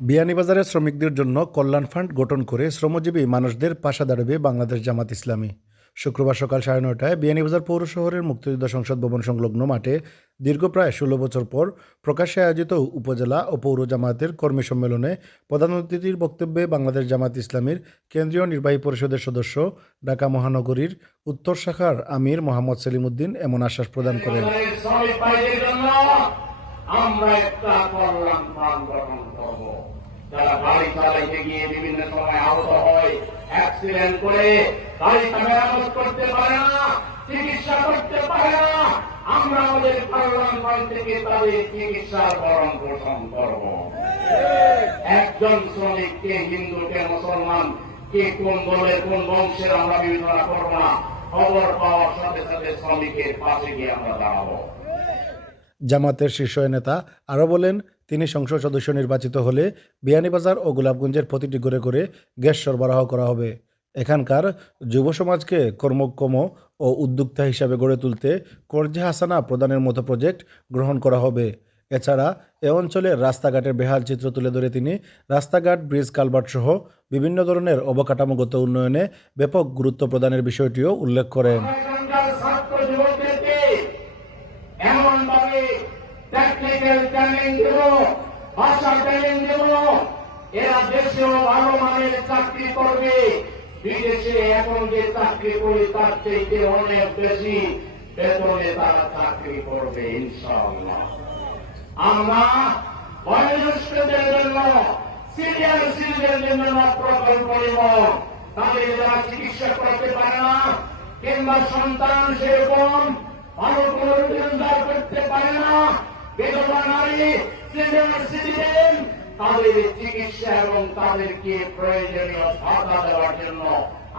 বিয়ানীবাজারের শ্রমিকদের জন্য কল্যাণ ফান্ড গঠন করে শ্রমজীবী মানুষদের পাশে দাঁড়াবে বাংলাদেশ জামাত ইসলামী। শুক্রবার সকাল 9:30টায় বিয়ানীবাজার পৌর শহরের মুক্তিযোদ্ধা সংসদ ভবন সংলগ্ন মাঠে দীর্ঘ প্রায় 16 বছর পর প্রকাশ্যে আয়োজিত উপজেলা ও পৌর জামায়াতের কর্মী সম্মেলনে প্রধান অতিথির বক্তব্যে বাংলাদেশ জামাত ইসলামীর কেন্দ্রীয় নির্বাহী পরিষদের সদস্য, ঢাকা মহানগরীর উত্তর শাখার আমির মোহাম্মদ সেলিম উদ্দিন এমন আশ্বাস প্রদান করেন। আমরা একটা কল্যাণ ফান্ড গঠন করব, যারা গাড়ি চালাইতে গিয়ে বিভিন্ন সময় আহত হয়, অ্যাক্সিডেন্ট করে গাড়িটা মেরামত করতে পারে না, চিকিৎসা করতে পারে না, আমরা আমাদের কল্যাণ ফান্ড থেকে তাদের চিকিৎসার ভরণ পোষণ করব। একজন শ্রমিককে হিন্দু কে মুসলমান কে কোন দলের কোন বংশের আমরা বিবেচনা করব না, খবর পাওয়ার সাথে সাথে শ্রমিকের পাশে গিয়ে আমরা দাঁড়াবো। জামাতের শীর্ষ নেতা আরও বলেন, তিনি সংসদ সদস্য নির্বাচিত হলে বিয়ানীবাজার ও গোলাপগঞ্জের প্রতিটি ঘরে ঘরে গ্যাস সরবরাহ করা হবে। এখানকার যুব সমাজকে কর্মক্ষম ও উদ্যোক্তা হিসাবে গড়ে তুলতে কর্জে হাসানা প্রদানের মতো প্রজেক্ট গ্রহণ করা হবে। এছাড়া এ অঞ্চলের রাস্তাঘাটের বেহাল চিত্র তুলে ধরে তিনি রাস্তাঘাট, ব্রিজ, কালভার্ট সহ বিভিন্ন ধরনের অবকাঠামোগত উন্নয়নে ব্যাপক গুরুত্ব প্রদানের বিষয়টিও উল্লেখ করেন। এমনভাবে টেকনিক্যাল ট্রেনিং দেব, ভাষা ট্রেনিং দেব, এরা দেশেও ভালো মানের চাকরি করবে, বিদেশে এখন যে চাকরি করে তার চাইতে অনেক বেশি বেতনে তারা চাকরি করবে ইনশাআল্লাহ। আমরা বয়োজ্যেষ্ঠদের জন্য, সিনিয়র সিটিজেনদের জন্য প্রকল্প নেব, তাদের যারা চিকিৎসা করতে পারে না কিংবা সন্তান সেরকম ভালো কোনো রোজগার করতে পারে না, বিধবা নারী, সিনিয়র সিটিজেন, তাদের চিকিৎসা এবং তাদেরকে প্রয়োজনীয় ভাতা দেওয়ার জন্য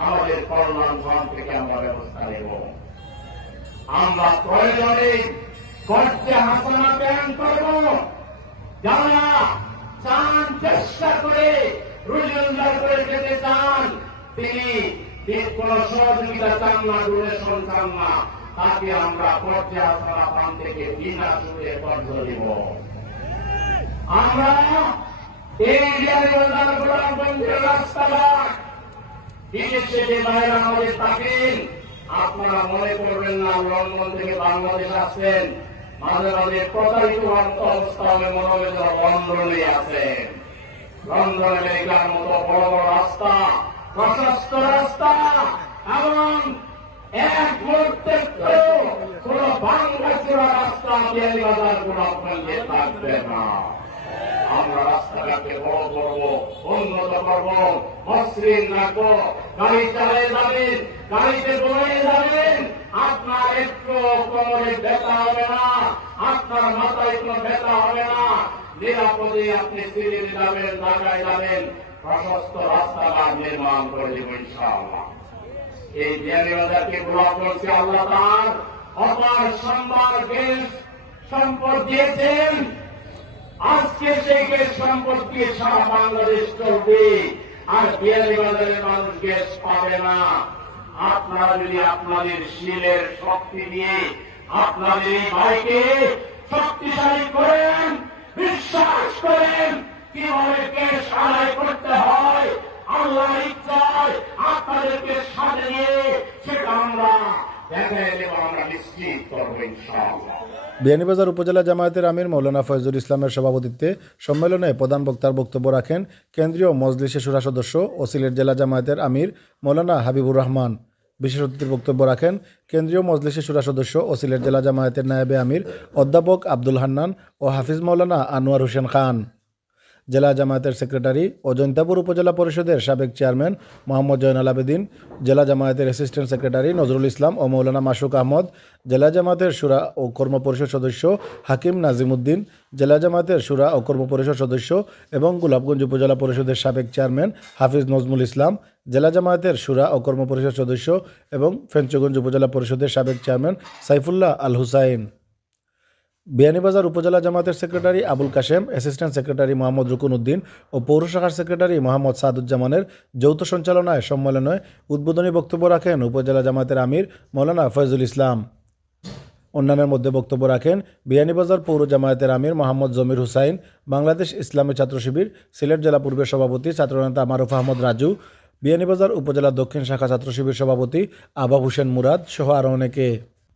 আমাদের কল্যাণ ফান্ড থেকে আমরা ব্যবস্থা নেব। আমরা প্রয়োজনে খরচে হাসানা প্রেরণ করব। যারা চান, চেষ্টা করে রোজগার করে যেতে চান, তিনি কোন সহযোগিতা চান না, ডোনেশন চান না, তাকে আমরা খরচে হাসানা ফান্ড থেকে বিনা সুদে কর্জ দেব। আমরা এই বিয়ানীবাজার গোলাপগঞ্জের রাস্তাঘাট, বিদেশে যে বাইরে আমাদের থাকেন, আপনারা মনে করবেন না লন্ডন থেকে বাংলাদেশ আসছেন, মাঝে মাঝে প্রতারিত অবস্থা হবে, মনে হবে যে লন্ডনে আছেন। লন্ডন, আমেরিকার মতো বড় বড় রাস্তা, প্রশস্ত রাস্তা, এবং এক মুহূর্তে কোন ভাঙ্গাচোরা রাস্তা বিয়ানীবাজার গোলাপগঞ্জে থাকবে না। আমরা রাস্তাঘাটে বড় করব, উন্নত করব, মসৃণ রাখবো, গাড়ি চালিয়ে যাবেন, গাড়িতে দৌড়ে যাবেন, আপনার একটু কোমরে ব্যথা হবে না, আপনার মাথায় কোনো ব্যথা হবে না, নিরাপদে আপনি সিলেটে যাবেন, ঢাকায় যাবেন, প্রশস্ত রাস্তাঘাট নির্মাণ করে দেব ইনশাআল্লাহ। এই বিয়ানীবাজারকে গোলাপগঞ্জকে আল্লাহ তার অপার সম্ভার গ্যাস সম্পদ দিয়েছেন। আজকে সেই গ্যাস সম্পদ দিয়ে সারা বাংলাদেশ চলবে, আর বিয়ানীবাজারের মানুষ গ্যাস পাবে না। আপনারা যদি আপনাদের শিলের শক্তি দিয়ে আপনাদের এই ভাইকে শক্তিশালী করেন, বিশ্বাস করেন কিভাবে গ্যাস আদায় করতে হয়, আল্লাহ ইচ্ছায় আপনাদেরকে সাথে নিয়ে সেটা আমরা দেখাই দেব, আমরা নিশ্চিত করবো ইনশাআল্লাহ। বিয়ানীবাজার উপজেলা জামায়াতের আমির মৌলানা ফয়জুল ইসলামের সভাপতিত্বে সম্মেলনে প্রধান বক্তার বক্তব্য রাখেন কেন্দ্রীয় মজলিসে শুরা সদস্য ও সিলেট জেলা জামায়াতের আমির মৌলানা হাবিবুর রহমান। বিশেষ অতিথির বক্তব্য রাখেন কেন্দ্রীয় মজলিসে শুরা সদস্য ও সিলেট জেলা জামায়াতের নায়েবে আমির অধ্যাপক আব্দুল হান্নান ও হাফিজ মৌলানা আনোয়ার হোসেন খান। জেলা জামায়াতের সেক্রেটারি ও জৈন্তাপুর উপজেলা পরিষদের সাবেক চেয়ারম্যান মোহাম্মদ জয়নাল আবেদিন, জেলা জামায়াতের অ্যাসিস্ট্যান্ট সেক্রেটারি নজরুল ইসলাম ও মৌলানা মাসুক আহমদ, জেলা জামায়াতের শুরা ও কর্ম পরিষদ সদস্য হাকিম নাজিমউদ্দিন, জেলা জামায়াতের শুরা ও কর্ম পরিষদ সদস্য এবং গোলাপগঞ্জ উপজেলা পরিষদের সাবেক চেয়ারম্যান হাফিজ নজমুল ইসলাম, জেলা জামায়াতের শুরা ও কর্ম পরিষদ সদস্য এবং ফেঞ্চগঞ্জ উপজেলা পরিষদের সাবেক চেয়ারম্যান সাইফুল্লাহ আল হুসাইন। বিয়ানীবাজার উপজেলা জামাতের secretary Abul Kashem, assistant secretary Mohammad Rukun Uddin ও পৌর শাখার সেক্রেটারি মোহাম্মদ সাদুজ্জামানের যৌথ সঞ্চালনায় সম্মেলনে উদ্বোধনী বক্তব্য রাখেন উপজেলা জামাতের আমির মৌলানা ফয়জুল ইসলাম। অন্যান্যের মধ্যে বক্তব্য রাখেন বিয়ানীবাজার পৌর জামায়াতের আমির মোহাম্মদ জমির হুসাইন, বাংলাদেশ ইসলামী ছাত্র শিবির সিলেট জেলা পূর্বের সভাপতি ছাত্রনেতা মারুফ আহমদ রাজু, বিয়ানীবাজার উপজেলা দক্ষিণ শাখা ছাত্র শিবির সভাপতি আবাব হোসেন মুরাদ সহ আরও অনেকে।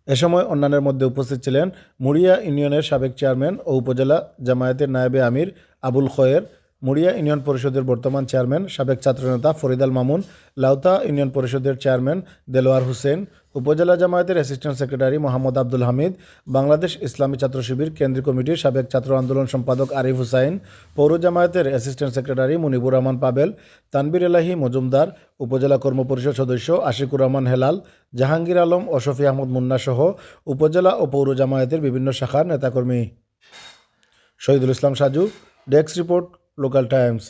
এ সময় অন্যান্যের মধ্যে উপস্থিত ছিলেন মুড়িয়া ইউনিয়নের সাবেক চেয়ারম্যান ও উপজেলা জামায়াতের নায়েবে আমির আবুল খয়ের, মুড়িয়া ইউনিয়ন পরিষদের বর্তমান চেয়ারম্যান সাবেক ছাত্রনেতা ফরিদ আল মামুন, লাউতা ইউনিয়ন পরিষদের চেয়ারম্যান দেলোয়ার হোসেন, উপজেলা জামায়াতের অ্যাসিস্ট্যান্ট সেক্রেটারি মোহাম্মদ আব্দুল হামিদ, বাংলাদেশ ইসলামী ছাত্র শিবির কেন্দ্রীয় কমিটির সাবেক ছাত্র আন্দোলন সম্পাদক আরিফ হুসাইন, পৌর জামায়াতের অ্যাসিস্ট্যান্ট সেক্রেটারি মুনিবুর রহমান পাবেল, তানবির এলাহি মজুমদার, উপজেলা কর্ম পরিষদ সদস্য আশিকুর রহমান হেলাল, জাহাঙ্গীর আলম ও শফি আহমদ মুন্না সহ উপজেলা ও পৌর জামায়াতের বিভিন্ন শাখার নেতাকর্মী। Shahidul Islam Saju, desk report, Local Times.